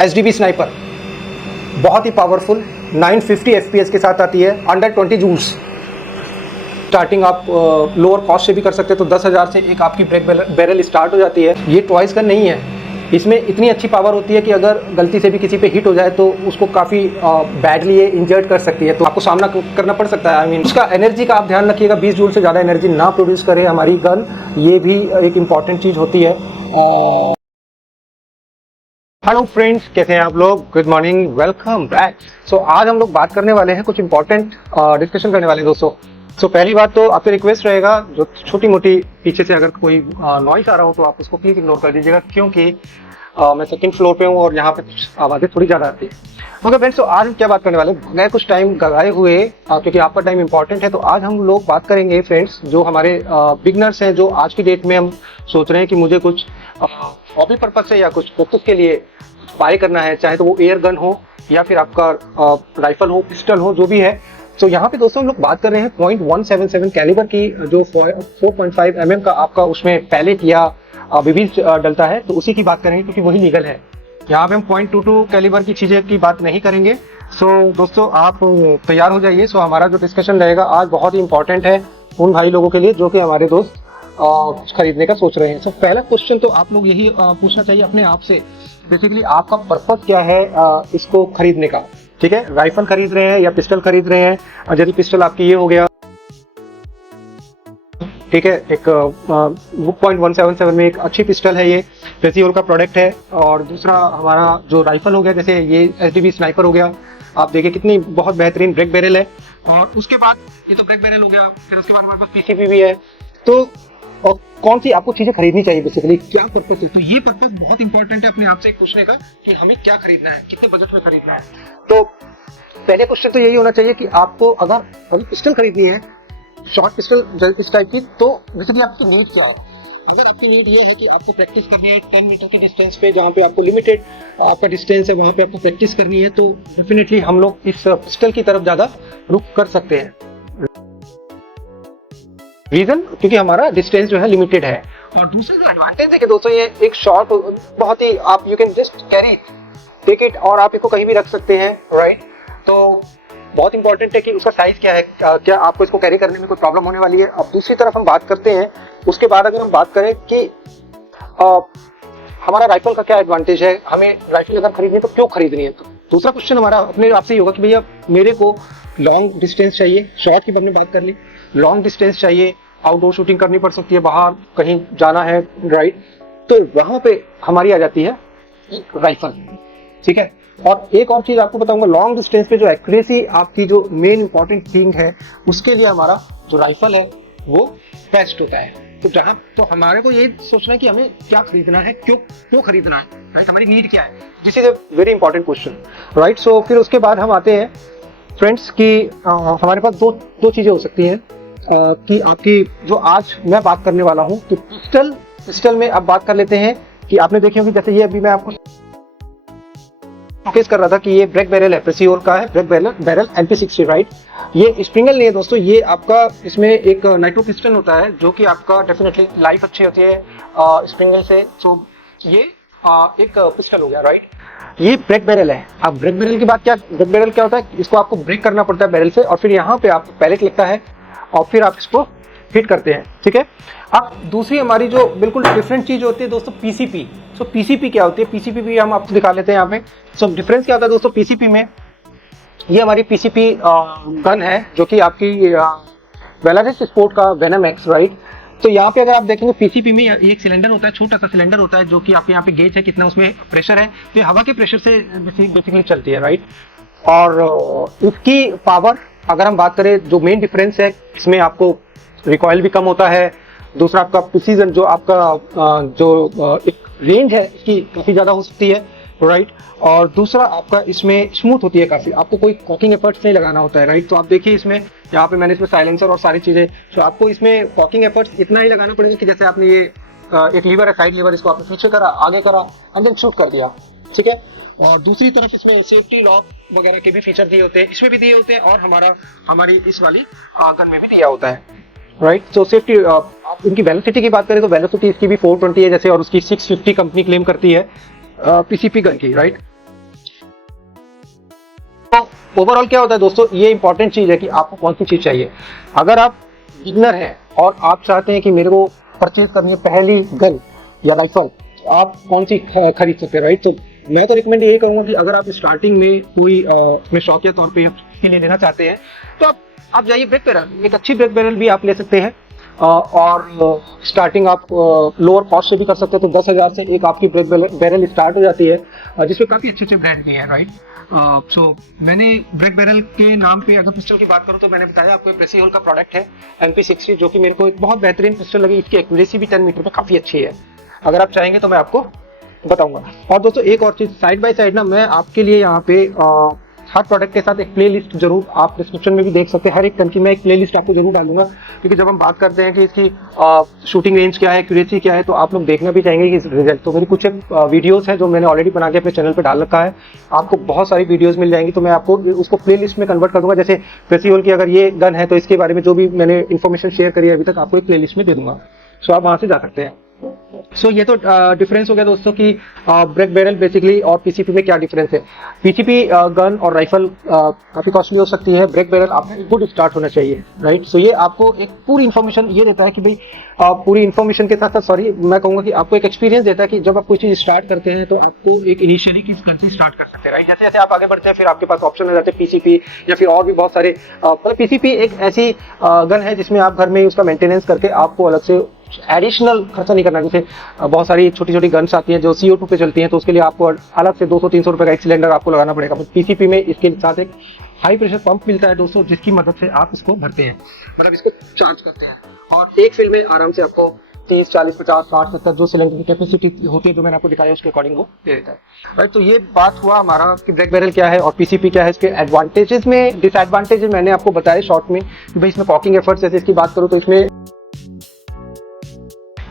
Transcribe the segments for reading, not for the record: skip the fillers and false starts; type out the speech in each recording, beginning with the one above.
HDB sniper बहुत ही powerful 950 FPS के साथ आती है, अंडर 20 जूल्स। स्टार्टिंग आप लोअर कॉस्ट से भी कर सकते हैं, तो 10,000 से एक आपकी ब्रेक बैरल स्टार्ट हो जाती है। ये टॉयज़ गन नहीं है, इसमें इतनी अच्छी पावर होती है कि अगर गलती से भी किसी पे हिट हो जाए तो उसको काफ़ी बैडली ये इंजर्ड कर सकती है, तो आपको सामना करना पड़ सकता है। आई मीन उसका एनर्जी का आप ध्यान रखिएगा, 20 जूल से ज़्यादा एनर्जी ना प्रोड्यूस करे हमारी गन, ये भी एक इम्पॉर्टेंट चीज़ होती है। हेलो फ्रेंड्स, कैसे हैं आप लोग? Good morning, welcome back. So आज हम लोग बात करने वाले हैं, कुछ इंपॉर्टेंट डिस्कशन करने वाले हैं दोस्तों। सो पहली बात तो आपसे रिक्वेस्ट रहेगा, जो छोटी मोटी पीछे से अगर कोई नॉइस आ रहा हो तो आप उसको प्लीज इग्नोर कर दीजिएगा, क्योंकि मैं सेकंड फ्लोर पे हूँ और यहाँ पे कुछ आवाज़ें थोड़ी ज़्यादा आती है। ओके फ्रेंड्स, तो आज हम क्या बात करने वाले हैं, मैं कुछ टाइम गवाए हुए क्योंकि आपका टाइम इंपॉर्टेंट है, तो आज हम लोग बात करेंगे फ्रेंड्स, जो हमारे बिगनर्स हैं, जो आज की डेट में हम सोच रहे हैं कि मुझे कुछ हॉबी पर्पज से या कुछ प्रैक्टिस के लिए बाय करना है, चाहे तो वो एयर गन हो या फिर आपका राइफल हो, पिस्टल हो, जो भी है। तो यहाँ पे दोस्तों हम लोग बात कर रहे हैं .177 कैलिबर की, जो 4.5 mm का आपका उसमें पैलेट या विविज डलता है, तो उसी की बात करेंगे क्योंकि वही लीगल है। यहाँ पे हम .22 कैलिबर की चीज़ें की बात नहीं करेंगे। सो दोस्तों आप तैयार हो जाइए। सो हमारा जो डिस्कशन रहेगा आज बहुत ही इंपॉर्टेंट है उन भाई लोगों के लिए जो कि हमारे दोस्त कुछ खरीदने का सोच रहे हैं। सो पहला क्वेश्चन तो आप लोग यही पूछना चाहिए अपने आप से, बेसिकली आपका पर्पस क्या है इसको खरीदने का। ठीक है, राइफल खरीद रहे हैं या पिस्टल खरीद रहे हैं, और यदि पिस्टल आपकी ये हो गया, ठीक है, एक 1.177 में एक अच्छी पिस्टल है, ये प्रेसियोल का प्रोडक्ट है। और दूसरा हमारा जो राइफल हो गया, जैसे ये HDB स्नाइपर हो गया, आप देखिए कितनी बहुत बेहतरीन ब्रेक बैरल है। और उसके बाद ये तो ब्रेक बैरल हो गया, फिर उसके बाद हमारे पास PCP भी है। तो और कौन सी आपको चीजें खरीदनी चाहिए, बेसिकली क्या पर्पस है, तो ये पर्पस बहुत इंपॉर्टेंट है अपने आप से पूछने का कि हमें क्या खरीदना है, कितने बजट में खरीदना है। तो पहले क्वेश्चन तो यही होना चाहिए कि आपको अगर पिस्टल खरीदनी है, शॉर्ट पिस्टल इस टाइप की, तो बेसिकली आपकी नीड क्या है। अगर आपकी नीड ये है कि आपको प्रैक्टिस करनी है 10 मीटर की डिस्टेंस पे, जहाँ पे आपको लिमिटेड आपका डिस्टेंस है, वहाँ पे आपको प्रैक्टिस करनी है, तो डेफिनेटली हम लोग इस पिस्टल की तरफ ज़्यादा रुख कर सकते हैं। रीजन क्योंकि हमारा डिस्टेंस जो है लिमिटेड है। और दूसरा जो एडवांटेज है कि दोस्तों ये एक शॉर्ट बहुत ही आप you can just carry take it, और आप इसको कहीं भी रख सकते हैं, राइट। तो बहुत इंपॉर्टेंट है कि उसका साइज क्या है, क्या आपको इसको कैरी करने में कोई प्रॉब्लम होने वाली है। अब दूसरी तरफ हम बात करते हैं, उसके बाद अगर हम बात करें कि हमारा राइफल का क्या एडवांटेज है, हमें राइफल अगर खरीदनी है तो क्यों खरीदनी है। तो दूसरा क्वेश्चन हमारा अपने आपसे ही होगा कि भैया मेरे को लॉन्ग डिस्टेंस चाहिए, शॉर्ट की हमने बात कर ली, लॉन्ग डिस्टेंस चाहिए, आउटडोर शूटिंग करनी पड़ सकती है, बाहर कहीं जाना है, राइट, तो वहां पे हमारी आ जाती है राइफल। ठीक है, और एक और चीज आपको बताऊंगा, लॉन्ग डिस्टेंस पे जो एक्यूरेसी आपकी जो मेन इंपॉर्टेंट थिंग है, उसके लिए हमारा जो राइफल है वो बेस्ट होता है। तो जहां तो हमारे को ये सोचना है कि हमें क्या खरीदना है, क्यों खरीदना है, राइट, हमारी नीड क्या है, this is a very important question, right. So फिर उसके बाद हम आते हैं फ्रेंड्स कि हमारे पास दो चीजें हो सकती हैं कि आपकी जो आज मैं बात करने वाला हूं, तो पिस्टल में अब बात कर लेते हैं कि आपने देखी होगी, जैसे ये अभी मैं आपको शोकेस कर रहा था कि ये ब्रेक बैरल है, प्रेसियोल का है ब्रेक बैरल MP60, राइट। ये स्प्रिंगल नहीं है दोस्तों, ये आपका इसमें एक नाइट्रो पिस्टन होता है, जो कि आपका डेफिनेटली लाइफ अच्छी होती है स्प्रिंगल से। सो ये एक पिस्टल हो गया, राइट। ये ब्रेक बैरल है। अब ब्रेक बैरल की बात ब्रेक बैरल क्या होता है, इसको आपको ब्रेक करना पड़ता है बैरल से, और फिर यहाँ पे आपको पैलेट लगता है और फिर आप इसको हिट करते हैं, ठीक है। अब दूसरी हमारी जो बिल्कुल डिफरेंट चीज होती है दोस्तों, PCP। सो PCP क्या होती है, PCP भी हम आपको दिखा लेते हैं यहाँ पे। सो डिफरेंस क्या होता है दोस्तों PCP में, ये हमारी PCP गन है जो कि आपकी वेलारिस स्पोर्ट का वेनम एक्स, राइट। तो यहाँ पे अगर आप देखेंगे PCP में एक सिलेंडर होता है, छोटा सा सिलेंडर होता है, जो कि आपके यहाँ पे गेज है कितना उसमें प्रेशर है, तो हवा के प्रेशर से बेसिकली चलती है, राइट। और इसकी पावर अगर हम बात करें, जो मेन डिफरेंस है, इसमें आपको रिकॉइल भी कम होता है, दूसरा आपका प्रिसीजन जो आपका जो एक रेंज है इसकी काफ़ी ज़्यादा हो सकती है, राइट। और दूसरा आपका इसमें स्मूथ होती है काफ़ी, आपको कोई कॉकिंग एफर्ट्स नहीं लगाना होता है, राइट। तो आप देखिए इसमें यहाँ पे मैंने इसमें साइलेंसर और सारी चीज़ें, तो आपको इसमें कॉकिंग एफर्ट्स इतना ही लगाना पड़ेगा कि जैसे आपने ये एक लीवर है, साइड लीवर, इसको आपने पीछे करा, आगे करा एंड देन शूट कर दिया, ठीक है। और दूसरी तरफ इसमें सेफ्टी लॉक वगैरह के भी फीचर दिए होते हैं, इसमें भी दिए होते हैं, और हमारी इस वाली गन में भी दिया होता है, राइट। तो सेफ्टी, आप इनकी वेलोसिटी की बात करें तो वेलोसिटी इसकी भी 420 है जैसे, और उसकी 650 कंपनी क्लेम करती है PCP गन की, राइट। ओवरऑल क्या होता है दोस्तों, ये इंपॉर्टेंट चीज है कि आपको कौन सी चीज चाहिए। अगर आप बिगनर हैं और आप चाहते हैं कि मेरे को परचेज करनी है पहली गन या राइफल, आप कौन सी खरीद सकते हैं, राइट। तो मैं तो रिकमेंड यही करूंगा कि अगर आप स्टार्टिंग में कोई अपने शौकिया तौर पे के लिए लेना चाहते हैं तो आप जाइए ब्रेक बैरल, एक अच्छी ब्रेक बैरल भी आप ले सकते हैं। और स्टार्टिंग आप लोअर कॉस्ट से भी कर सकते हैं, तो 10,000 से एक आपकी ब्रेक बैरल स्टार्ट हो जाती है, जिसमें काफ़ी अच्छे अच्छे ब्रांड भी हैं, राइट। सो मैंने ब्रेक बैरल के नाम पे अगर पिस्टल की बात करूँ तो मैंने बताया आपको प्रेसियोल का प्रोडक्ट है MP60, जो कि मेरे को एक बहुत बेहतरीन पिस्टल लगी। इसकी एक्यूरेसी भी 10 मीटर पे काफ़ी अच्छी है। अगर आप चाहेंगे तो मैं आपको बताऊंगा। और दोस्तों एक और चीज़, साइड बाय साइड ना मैं आपके लिए यहाँ पे हर प्रोडक्ट के साथ एक प्लेलिस्ट जरूर, आप डिस्क्रिप्शन में भी देख सकते हैं, हर एक गन की मैं एक प्लेलिस्ट आपको जरूर डालूंगा, क्योंकि जब हम बात करते हैं कि इसकी शूटिंग रेंज क्या है, एक्यूरेसी क्या है, तो आप लोग देखना भी चाहेंगे कि रिजल्ट। तो मेरी कुछ वीडियोस हैं जो मैंने ऑलरेडी बना के अपने चैनल पर डाल रखा है, आपको बहुत सारी वीडियोस मिल जाएंगी, तो मैं आपको उसको प्लेलिस्ट में कन्वर्ट कर दूंगा। जैसे प्रेसियोल की अगर ये गन है तो इसके बारे में जो भी मैंने इन्फॉर्मेशन शेयर करी है अभी तक, आपको एक प्लेलिस्ट में दे दूंगा, सो आप वहाँ से जा सकते हैं। सो ये तो डिफरेंस हो गया दोस्तों कि ब्रेक बैरल बेसिकली और पीसीपी में क्या डिफरेंस है। पीसीपी गन और राइफल काफ़ी कॉस्टली हो सकती है, ब्रेक बैरल आपको गुड स्टार्ट होना चाहिए, राइट। सो ये आपको एक पूरी इन्फॉर्मेशन ये देता है कि भाई पूरी इन्फॉर्मेशन के साथ साथ, सॉरी मैं कहूँगा कि आपको एक एक्सपीरियंस देता है कि जब आप कोई चीज़ स्टार्ट करते हैं तो आपको एक इनिशियली किस गन से स्टार्ट कर सकते हैं, राइट। जैसे जैसे आप आगे बढ़ते हैं फिर आपके पास ऑप्शन हो जाते हैं पीसीपी या फिर और भी बहुत सारे, मतलब पीसीपी एक ऐसी गन है जिसमें आप घर में उसका मेंटेनेंस करके आपको अलग से एडिशनल खर्चा नहीं करना। जैसे बहुत सारी छोटी छोटी गन्स आती हैं जो CO2 पे चलती हैं, तो उसके लिए आपको अलग से 200-300 रुपए का एक सिलेंडर आपको लगाना पड़ेगा। पीसीपी में इसके साथ एक हाई प्रेशर पंप मिलता है दोस्तों, जिसकी मदद से आप इसको भरते हैं, मतलब इसको चार्ज करते हैं, और एक फिल में आराम से आपको 30, 40, 50, 60, 70 जो सिलेंडर की कैपेसिटी होती है जो मैंने आपको दिखाया उसके अकॉर्डिंग वो दे देता है, राइट। तो ये बात हुआ हमारा कि ब्रेक बैरल क्या है और पीसीपी क्या है। इसके एडवांटेजेस में डिसएडवांटेजेस मैंने आपको बताया शॉर्ट में कि भाई इसमें कॉकिंग एफर्ट्स, जैसे इसकी बात करूँ तो इसमें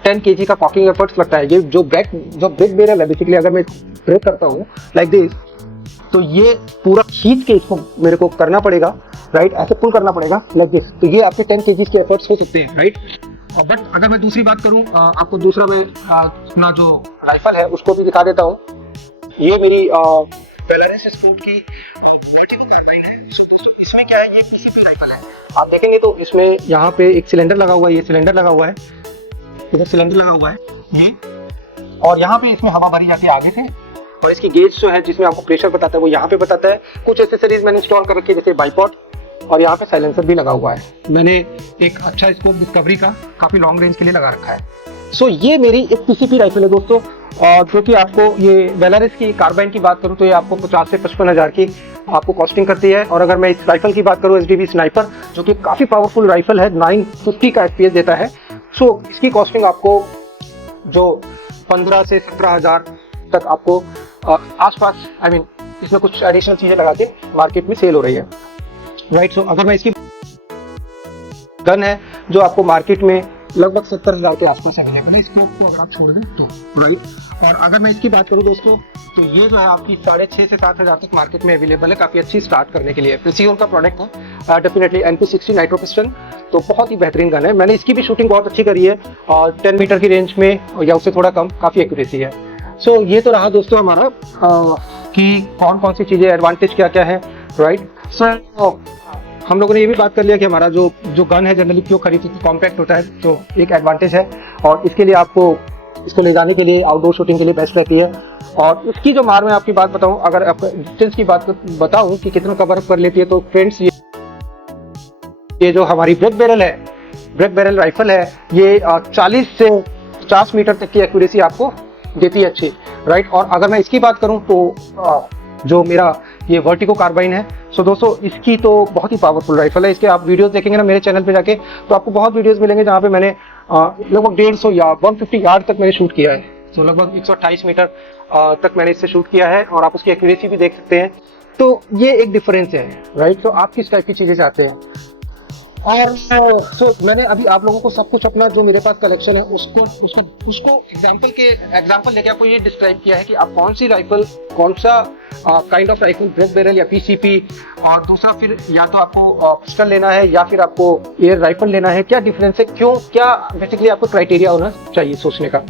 10 kg का कॉकिंग एफर्ट्स लगता है। ये जो ब्रेक बैरल है बेसिकली, अगर मैं ब्रेक करता हूँ लाइक दिस, तो ये पूरा खींच के इसको मेरे को करना पड़ेगा, राइट, ऐसे पुल करना पड़ेगा लाइक दिस, तो ये आपके 10 kg के एफर्ट्स हो सकते हैं, राइट। बट अगर मैं दूसरी बात करूँ, आपको दूसरा मैं अपना जो राइफल है उसको भी दिखा देता हूँ। ये मेरी पेलारिस स्पोर्ट की कार्बाइन है। इसमें क्या है, ये पीसीपी राइफल है। आप देखेंगे तो इसमें यहाँ पे एक सिलेंडर लगा हुआ है, ये सिलेंडर लगा हुआ है, इधर सिलेंडर लगा हुआ है ये, और यहाँ पे इसमें हवा भरी जाती है आगे से, और इसकी गेज जो है जिसमें आपको प्रेशर बताता है वो यहाँ पे बताता है। कुछ एक्सेसरीज मैंने इंस्टॉल कर रखी है जैसे बाइपॉड, और यहाँ पे साइलेंसर भी लगा हुआ है। मैंने एक अच्छा स्कोप डिस्कवरी का काफी लॉन्ग रेंज के लिए लगा रखा है। सो ये मेरी एक पीसीपी राइफल है दोस्तों, और जो कि आपको ये बेलारिस की कार्बाइन की बात करूँ तो ये आपको 50 से 55 हज़ार की आपको कॉस्टिंग करती है। और अगर मैं इस राइफल की बात करूँ HDB स्नाइपर, जो कि काफी पावरफुल राइफल है, 950 का FPS देता है। सो इसकी कॉस्टिंग आपको जो 15 से 17 हज़ार तक आपको आसपास, आई मीन इसमें कुछ एडिशनल चीजें लगा के मार्केट में सेल हो रही है, राइट। सो अगर मैं इसकी गन है जो आपको मार्केट में लगभग 70 हज़ार के आसपास अवेलेबल है, इसको अगर आप छोड़ दें तो, राइट। और अगर मैं इसकी बात करूं दोस्तों तो ये जो है आपकी 6,500 से 7 हज़ार तक मार्केट में अवेलेबल है, काफी अच्छी स्टार्ट करने के लिए। प्रेसियोल का प्रोडक्ट है डेफिनेटली, MP60 नाइट्रो पिस्टन, तो बहुत ही बेहतरीन गन है। मैंने इसकी भी शूटिंग बहुत अच्छी करी है, और 10 मीटर की रेंज में या उससे थोड़ा कम काफी एक्यूरेसी है। सो ये तो रहा दोस्तों हमारा कि कौन कौन सी चीजें, एडवांटेज क्या क्या है, राइट। सो हम लोगों ने ये भी बात कर लिया कि हमारा जो गन है जनरली क्यों खरीदती है, कॉम्पैक्ट होता है, तो एक एडवांटेज है, और इसके लिए आपको इसको ले जाने के लिए आउटडोर शूटिंग के लिए बेस्ट रहती है। और इसकी जो मार में आपकी बात बताऊं, अगर आपको डिस्टेंस की बात बताऊं कि कितना कवर अप कर लेती है, तो फ्रेंड्स ये जो हमारी ब्रेक बैरल राइफल है, ये 40 से 50 मीटर तक की एक्यूरेसी आपको देती है अच्छी, राइट। और अगर मैं इसकी बात करूं तो जो मेरा ये वर्टिगो कार्बाइन है, सो दोस्तों इसकी तो बहुत ही पावरफुल राइफल है। इसके आप वीडियोस देखेंगे ना मेरे चैनल पे जाके, तो आपको बहुत वीडियोस मिलेंगे जहाँ पे मैंने लगभग 150 या 150 यार्ड तक मैंने शूट किया है, तो लगभग 128 मीटर तक मैंने इससे शूट किया है, और आप उसकी एक्यूरेसी भी देख सकते हैं। तो ये एक डिफरेंस है, राइट। तो आप किस टाइप की चीजें चाहते हैं। और मैंने अभी आप लोगों को सब कुछ अपना जो मेरे पास कलेक्शन है उसको एग्जांपल लेके आपको ये डिस्क्राइब किया है कि आप कौन सी राइफल, कौन सा kind of rifle, break barrel या पीसीपी, और दूसरा फिर या तो आपको पिस्टल लेना है या फिर आपको एयर राइफल लेना है, क्या डिफरेंस है, क्यों, क्या बेसिकली आपको क्राइटेरिया होना चाहिए सोचने का।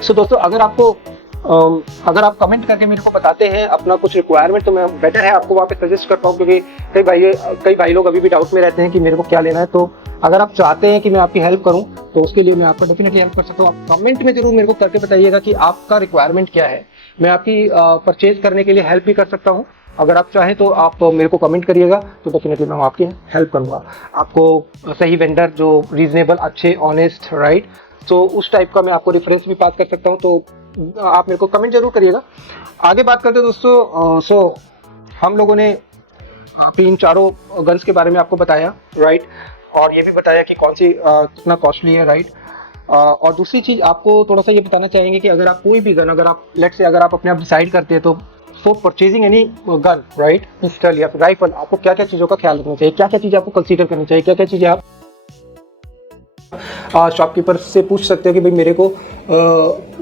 सो दोस्तों अगर आपको अगर आप कमेंट करके मेरे को बताते हैं अपना कुछ रिक्वायरमेंट, तो मैं बेटर है आपको वहाँ पे सजेस्ट कर पाऊँ, क्योंकि कई भाई लोग अभी भी डाउट में रहते हैं कि मेरे को क्या लेना है। तो अगर आप चाहते हैं कि मैं आपकी हेल्प करूं तो उसके लिए मैं आपका डेफिनेटली हेल्प कर सकता हूं। आप कमेंट में जरूर मेरे को करके बताइएगा कि आपका रिक्वायरमेंट क्या है। मैं आपकी परचेज करने के लिए हेल्प भी कर सकता हूं। अगर आप चाहें तो आप मेरे को कमेंट करिएगा, तो डेफिनेटली मैं आपकी हेल्प करूंगा। आपको सही वेंडर जो रीजनेबल, अच्छे, ऑनेस्ट, राइट, तो उस टाइप का मैं आपको रेफरेंस भी पास कर सकता हूँ। तो आप मेरे को कमेंट जरूर करिएगा। आगे बात करते हैं दोस्तों। सो हम लोगों ने इन चारों गन्स के बारे में आपको बताया, राइट, और ये भी बताया कि कौन सी कितना कॉस्टली है, राइट। और दूसरी चीज़ आपको थोड़ा सा ये बताना चाहेंगे कि अगर आप कोई भी गन, अगर आप लेट्स से अगर आप अपने आप डिसाइड करते हैं तो for purchasing any gun, right, pistol या फिर राइफल, आपको क्या क्या चीज़ों का ख्याल रखना चाहिए, क्या क्या चीज़ें आपको कंसीडर करनी चाहिए, क्या क्या चीज़ें आप शॉपकीपर से पूछ सकते हैं कि भाई मेरे को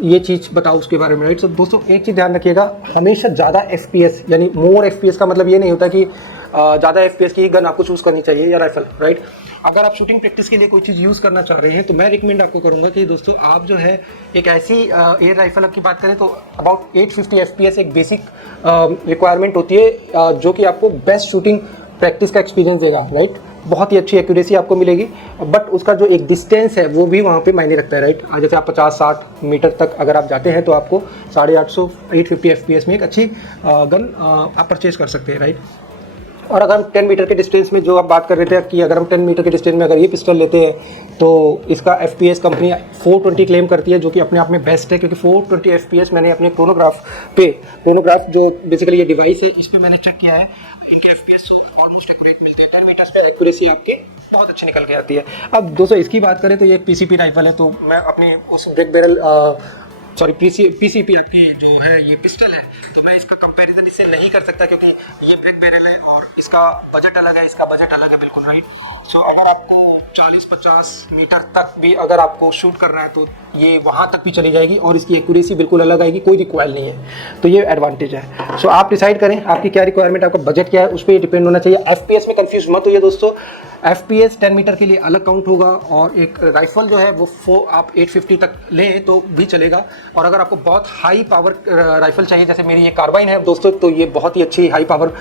ये चीज़ बताओ उसके बारे में, राइट। तो दोस्तों एक चीज़ ध्यान रखिएगा, हमेशा ज़्यादा FPS यानी मोर FPS का मतलब ये नहीं होता कि ज़्यादा FPS की गन आपको चूज़ करनी चाहिए या राइफल, राइट। अगर आप शूटिंग प्रैक्टिस के लिए कोई चीज़ यूज़ करना चाह रहे हैं तो मैं रिकमेंड आपको करूँगा कि दोस्तों आप जो है एक ऐसी एयर राइफल की बात करें तो अबाउट 850 FPS एक बेसिक रिक्वायरमेंट होती है, जो कि आपको बेस्ट शूटिंग प्रैक्टिस का एक्सपीरियंस देगा, राइट। बहुत ही अच्छी एक्यूरेसी आपको मिलेगी, बट उसका जो एक डिस्टेंस है वो भी वहाँ पे मायने रखता है, राइट। जैसे आप 50-60 मीटर तक अगर आप जाते हैं तो आपको 850 FPS में एक अच्छी गन आप परचेज कर सकते हैं, राइट। और अगर हम 10 मीटर के डिस्टेंस में जो आप बात कर रहे थे कि अगर हम 10 मीटर के डिस्टेंस में अगर ये पिस्टल लेते हैं तो इसका FPS कंपनी 420 क्लेम करती है, जो कि अपने आप में बेस्ट है, क्योंकि 420 FPS मैंने अपने क्रोनोग्राफ जो बेसिकली ये डिवाइस है इस पर मैंने चेक किया है, इनके FPS ऑलमोस्ट एक्यूरेट मिलते हैं। 10 मीटर्स पे एक्यूरेसी आपकी बहुत अच्छी निकल के आती है। अब दोस्तों इसकी बात करें तो ये एक PCP राइफल है, तो मैं अपनी उस ब्रेक बैरल PCP आपकी जो है ये पिस्टल है, तो मैं इसका कंपैरिजन इससे नहीं कर सकता, क्योंकि ये ब्रेक बैरल है और इसका बजट अलग है, इसका बजट अलग है, बिल्कुल, राइट। सो अगर आपको 40-50 मीटर तक भी अगर आपको शूट करना है तो ये वहाँ तक भी चली जाएगी और इसकी एक्यूरेसी बिल्कुल अलग आएगी, कोई रिक्वायल नहीं है, तो ये एडवांटेज है। सो आप डिसाइड करें आपकी क्या रिक्वायरमेंट, आपका बजट क्या है, उस पर डिपेंड होना चाहिए। FPS में कंफ्यूज मत होइए दोस्तों, FPS 10 मीटर के लिए अलग काउंट होगा, और एक राइफल जो है वो आप 850 तक लें तो भी चलेगा। और अगर आपको बहुत हाई पावर राइफल चाहिए, जैसे मेरी ये कार्बाइन है दोस्तों, तो ये बहुत ही अच्छी हाई पावर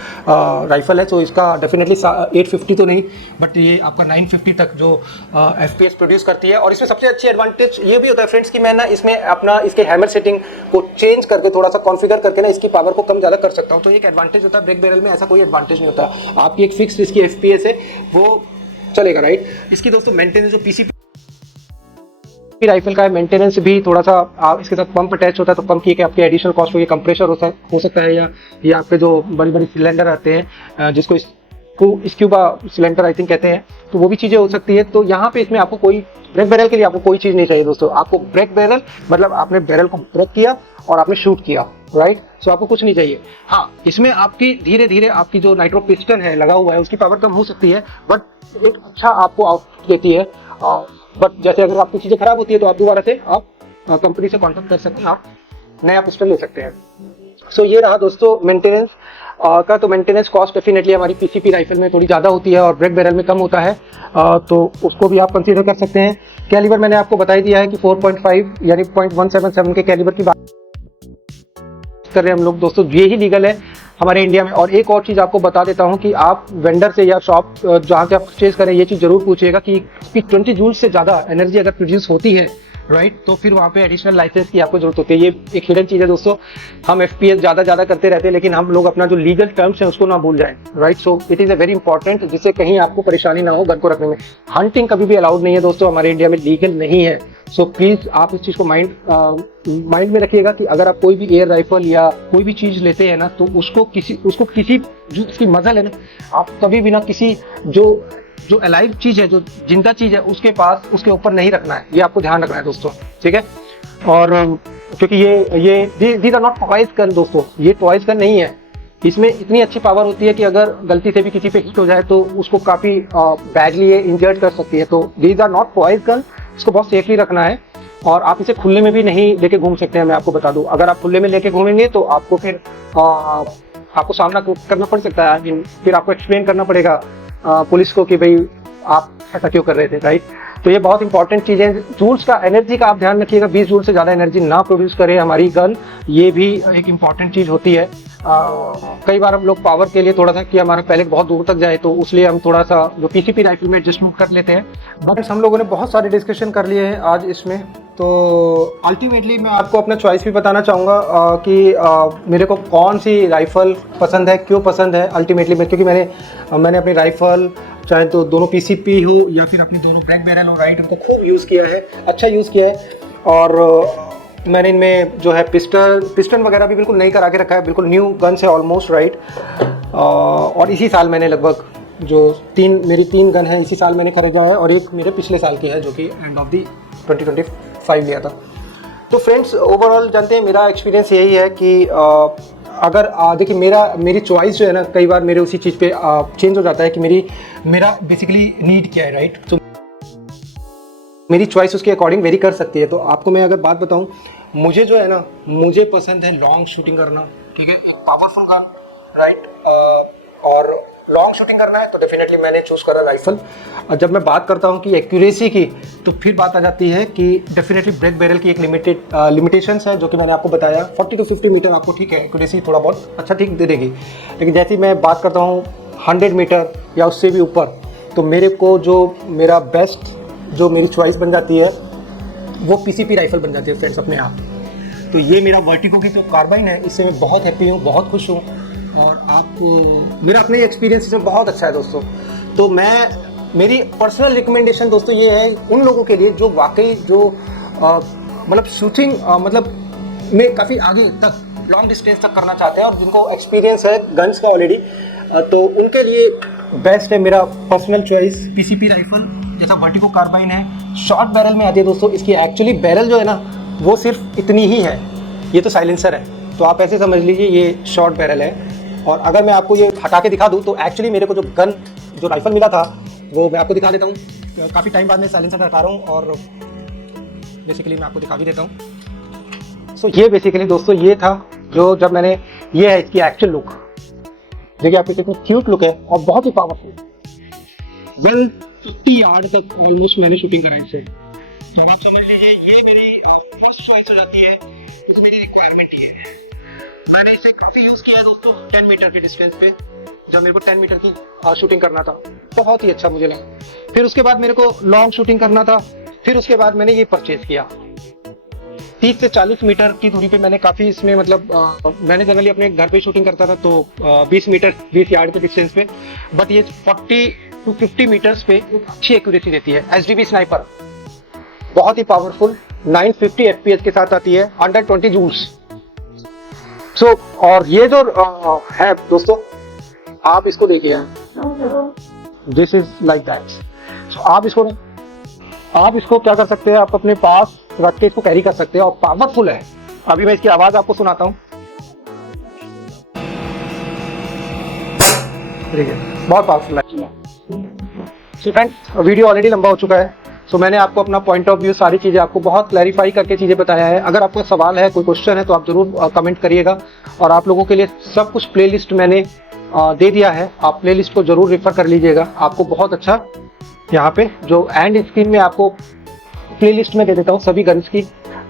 राइफल है, तो इसका डेफिनेटली 850 तो नहीं, बट ये आपका 950 तक जो FPS प्रोड्यूस करती है। और इसमें सबसे अच्छी एडवांटेज ये भी होता है फ्रेंड्स कि मैं ना इसमें अपना इसके हैमर सेटिंग को चेंज करके थोड़ा सा कॉन्फ़िगर करके ना इसकी पावर को कम ज़्यादा कर सकता हूँ, तो एक एडवांटेज होता है। ब्रेक बैरल में ऐसा कोई एडवांटेज नहीं होता, आपकी एक फिक्स इसकी FPS है वो चलेगा, राइट। इसकी दोस्तों मेंटेनेंस जो PCP राइफल का है, मेंटेनेंस भी थोड़ा सा इसके साथ पंप अटैच होता है, तो पंप की एक आपकी एडिशनल कॉस्ट होगी, कंप्रेशर हो सकता है, या ये आपके जो बड़ी बड़ी सिलेंडर आते हैं जिसको स्क्यूबा सिलेंडर आई थिंक कहते हैं, तो वो भी चीज़ें हो सकती है। तो यहाँ पे इसमें आपको कोई ब्रेक बैरल के लिए आपको कोई चीज़ नहीं चाहिए दोस्तों। आपको ब्रेक बैरल मतलब आपने बैरल को ब्रेक किया और आपने शूट किया, राइट। सो आपको कुछ नहीं चाहिए। हाँ, इसमें आपकी धीरे धीरे आपकी जो नाइट्रो पिस्टन है लगा हुआ है उसकी पावर कम हो सकती है, बट एक अच्छा आपको आउटपुट देती है। बट जैसे अगर आपकी चीज़ें खराब होती है तो आप दोबारा से आप कंपनी से कॉन्टेक्ट कर सकते हैं, आप नया पिस्टल ले सकते हैं। सो ये रहा दोस्तों मेंटेनेंस का। तो मेंटेनेंस कॉस्ट डेफिनेटली हमारी PCP राइफल में थोड़ी ज़्यादा होती है और ब्रेक बैरल में कम होता है, तो उसको भी आप कंसीडर कर सकते हैं। कैलिबर मैंने आपको बता ही दिया है कि 4.5 यानी 0.177 के कैलिबर की बात कर रहे हैं हम लोग दोस्तों, ये ही लीगल है हमारे इंडिया में। और एक और चीज़ आपको बता देता हूँ कि आप वेंडर से या शॉप जहाँ से आप परचेज करें ये चीज़ जरूर पूछिएगा कि 20 जूल से ज़्यादा एनर्जी अगर प्रोड्यूस होती है, राइट, तो फिर वहाँ पे एडिशनल लाइसेंस की आपको जरूरत होती है। ये एक हिडन चीज़ है दोस्तों, हम FPS ज़्यादा करते रहते हैं, लेकिन हम लोग अपना जो लीगल टर्म्स है उसको ना भूल जाएं, right. So it is a very important, जिससे कहीं आपको परेशानी ना हो गन को रखने में। हंटिंग कभी भी अलाउड नहीं है दोस्तों, हमारे इंडिया में लीगल नहीं है। सो प्लीज़ आप इस चीज़ को माइंड में रखिएगा कि अगर आप कोई भी एयर राइफल या कोई भी चीज़ लेते हैं ना, तो उसको किसी जो उसकी मजा लेना, आप कभी भी ना किसी जो अलाइव चीज़ है, जो जिंदा चीज़ है, उसके पास उसके ऊपर नहीं रखना है, ये आपको ध्यान रखना है दोस्तों, ठीक है। और क्योंकि ये these are not toys gun दोस्तों, ये टॉयज गन नहीं है। इसमें इतनी अच्छी पावर होती है कि अगर गलती से भी किसी पे हिट हो जाए तो उसको काफ़ी बैडली इंजर्ड कर सकती है। तो these are not toys gun, इसको बहुत सेफली रखना है। और आप इसे खुले में भी नहीं लेके घूम सकते हैं, मैं आपको बता दूं। अगर आप खुले में लेके घूमेंगे तो आपको फिर आपको सामना करना पड़ सकता है, फिर आपको एक्सप्लेन करना पड़ेगा पुलिस को कि भाई आप ऐसा क्यों कर रहे थे, राइट। तो ये बहुत इंपॉर्टेंट चीज़ है। जूल्स का, एनर्जी का आप ध्यान रखिएगा, 20 जूल से ज़्यादा एनर्जी ना प्रोड्यूस करे हमारी गन, ये भी एक इम्पॉर्टेंट चीज़ होती है। कई बार हम लोग पावर के लिए थोड़ा सा कि हमारा पैलेट बहुत दूर तक जाए, तो उसलिए हम थोड़ा सा जो पीसीपी राइफल में एडजस्टमेंट कर लेते हैं। बट हम लोगों ने बहुत सारे डिस्कशन कर लिए हैं आज इसमें, तो अल्टीमेटली मैं आपको अपना चॉइस भी बताना चाहूँगा कि मेरे को कौन सी राइफ़ल पसंद है, क्यों पसंद है अल्टीमेटली मैं, क्योंकि मैंने अपनी राइफ़ल चाहे तो दोनों पीसीपी हो या फिर अपनी दोनों ब्लैक बैरल हो, राइट, उनको खूब यूज़ किया है, अच्छा यूज़ किया है। और मैंने इनमें जो है पिस्टन वगैरह भी बिल्कुल नई करा के रखा है, बिल्कुल न्यू गन्स है ऑलमोस्ट, राइट। और इसी साल मैंने लगभग जो मेरी तीन गन है इसी साल मैंने खरीदा है, और एक मेरे पिछले साल की है जो कि एंड ऑफ दी 2025 लिया था। तो फ्रेंड्स, ओवरऑल जानते हैं मेरा एक्सपीरियंस यही है कि अगर देखिए मेरी चॉइस जो है ना, कई बार मेरे उसी चीज़ पे चेंज हो जाता है कि मेरा बेसिकली नीड क्या है, राइट। तो मेरी चॉइस उसके अकॉर्डिंग वेरी कर सकती है। तो आपको मैं अगर बात बताऊं, मुझे जो है ना, मुझे पसंद है लॉन्ग शूटिंग करना, ठीक है, एक पावरफुल गन, राइट। और लॉन्ग शूटिंग करना है तो डेफिनेटली मैंने चूज़ करा राइफल। और जब मैं बात करता हूं कि एक्यूरेसी की, तो फिर बात आ जाती है कि डेफिनेटली ब्रेक बैरल की एक लिमिटेशंस है, जो कि मैंने आपको बताया। 40 to 50 मीटर आपको ठीक है एक्यूरेसी थोड़ा बहुत अच्छा ठीक दे देगी, लेकिन जैसे मैं बात करता हूँ 100 मीटर या उससे भी ऊपर, तो मेरे को जो मेरा बेस्ट जो मेरी चॉइस बन जाती है वो पीसीपी राइफल बन जाती है फ्रेंड्स अपने आप। तो ये मेरा वर्टिगो की जो कार्बाइन है, इससे मैं बहुत हैप्पी हूँ, बहुत खुश हूँ, और मेरा अपना एक्सपीरियंस इसमें बहुत अच्छा है दोस्तों। तो मेरी पर्सनल रिकमेंडेशन दोस्तों ये है उन लोगों के लिए जो वाकई जो मतलब शूटिंग मतलब में काफ़ी आगे तक लॉन्ग डिस्टेंस तक करना चाहते हैं और जिनको एक्सपीरियंस है गन्स का ऑलरेडी, तो उनके लिए बेस्ट है मेरा पर्सनल चॉइस पीसीपी राइफल, जैसा वर्टिगो कार्बाइन है। शॉर्ट बैरल में आती है दोस्तों, इसकी एक्चुअली बैरल जो है ना वो सिर्फ इतनी ही है, ये तो साइलेंसर है, तो आप ऐसे समझ लीजिए ये शॉर्ट बैरल है। और अगर मैं आपको ये हटा के दिखा दूँ तो एक्चुअली मेरे को जो राइफल मिला था वो मैं आपको दिखा देता हूँ। काफ़ी टाइम बाद मैं साइलेंसर हटा रहा हूँ और बेसिकली मैं आपको दिखा भी देता हूँ। सो ये बेसिकली दोस्तों ये था जो जब मैंने, ये है इसकी एक्चुअल लुक, देखिए आपकी कितनी क्यूट लुक है और बहुत ही पावरफुल। 50 यार्ड तक ऑलमोस्ट मैंने शूटिंग कराई से, तो आप समझ लीजिए ये मेरी फर्स्ट चॉइस हो जाती है, इस मेरी रिक्वायरमेंट ये है। मैंने इसे काफ़ी यूज़ किया है दोस्तों 10 मीटर के डिस्टेंस पे, जब मेरे को 10 मीटर की शूटिंग करना था, बहुत ही अच्छा मुझे लगा। फिर उसके बाद मेरे को लॉन्ग शूटिंग करना था, फिर उसके बाद मैंने ये परचेज किया। 30 से 40 मीटर की दूरी पे मैंने काफ़ी इसमें मतलब मैंने जनरली अपने घर पे शूटिंग करता था, तो 20 यार्ड के डिस्टेंस पे, बट ये 40 to 50 मीटर्स पे एक अच्छी एक्यूरेसी देती है। एसडीबी स्नाइपर बहुत ही पावरफुल, 950 एफपीएस के साथ आती है, अंडर 20 जूल्स। सो और ये जो है दोस्तों, आप इसको देखिए, दिस इज लाइक दैट। सो आप इसको क्या कर सकते हैं, आप अपने पास रख के इसको कैरी कर सकते हैं और पावरफुल है। अभी मैं इसकी आवाज आपको सुनाता हूँ, ठीक है, बहुत पावरफुल है। सो फ्रेंड्स, वीडियो ऑलरेडी लंबा हो चुका है, सो मैंने आपको अपना पॉइंट ऑफ व्यू सारी चीज़ें आपको बहुत क्लैरिफाई करके चीज़ें बताया है। अगर आपको सवाल है, कोई क्वेश्चन है, तो आप जरूर कमेंट करिएगा। और आप लोगों के लिए सब कुछ प्लेलिस्ट मैंने दे दिया है, आप प्लेलिस्ट को जरूर रेफर कर लीजिएगा। आपको बहुत अच्छा यहाँ पे जो एंड स्क्रीन में आपको प्लेलिस्ट में दे देता हूँ सभी गन्स की,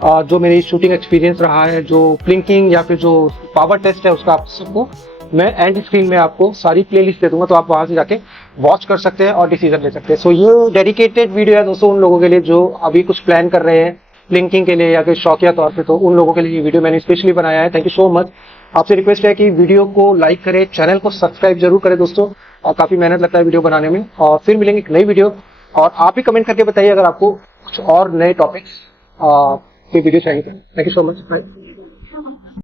जो मेरी शूटिंग एक्सपीरियंस रहा है, जो ब्लिंकिंग या फिर जो पावर टेस्ट है, उसका आप सबको मैं एंड स्क्रीन में आपको सारी प्लेलिस्ट दे दूंगा, तो आप वहां से जाके वॉच कर सकते हैं और डिसीजन ले सकते हैं। सो ये डेडिकेटेड वीडियो है दोस्तों उन लोगों के लिए जो अभी कुछ प्लान कर रहे हैं ब्लिंकिंग के लिए या फिर शौकिया तौर पे, तो उन लोगों के लिए ये वीडियो मैंने स्पेशली बनाया है। Thank you so much. आपसे रिक्वेस्ट है कि वीडियो को लाइक करें, चैनल को सब्सक्राइब जरूर करें दोस्तों, और काफी मेहनत लगता है वीडियो बनाने में। और फिर मिलेंगे एक नई वीडियो, और आप ही कमेंट करके बताइए अगर आपको कुछ और नए टॉपिक्स की वीडियो चाहिए। Thank you so much, bye.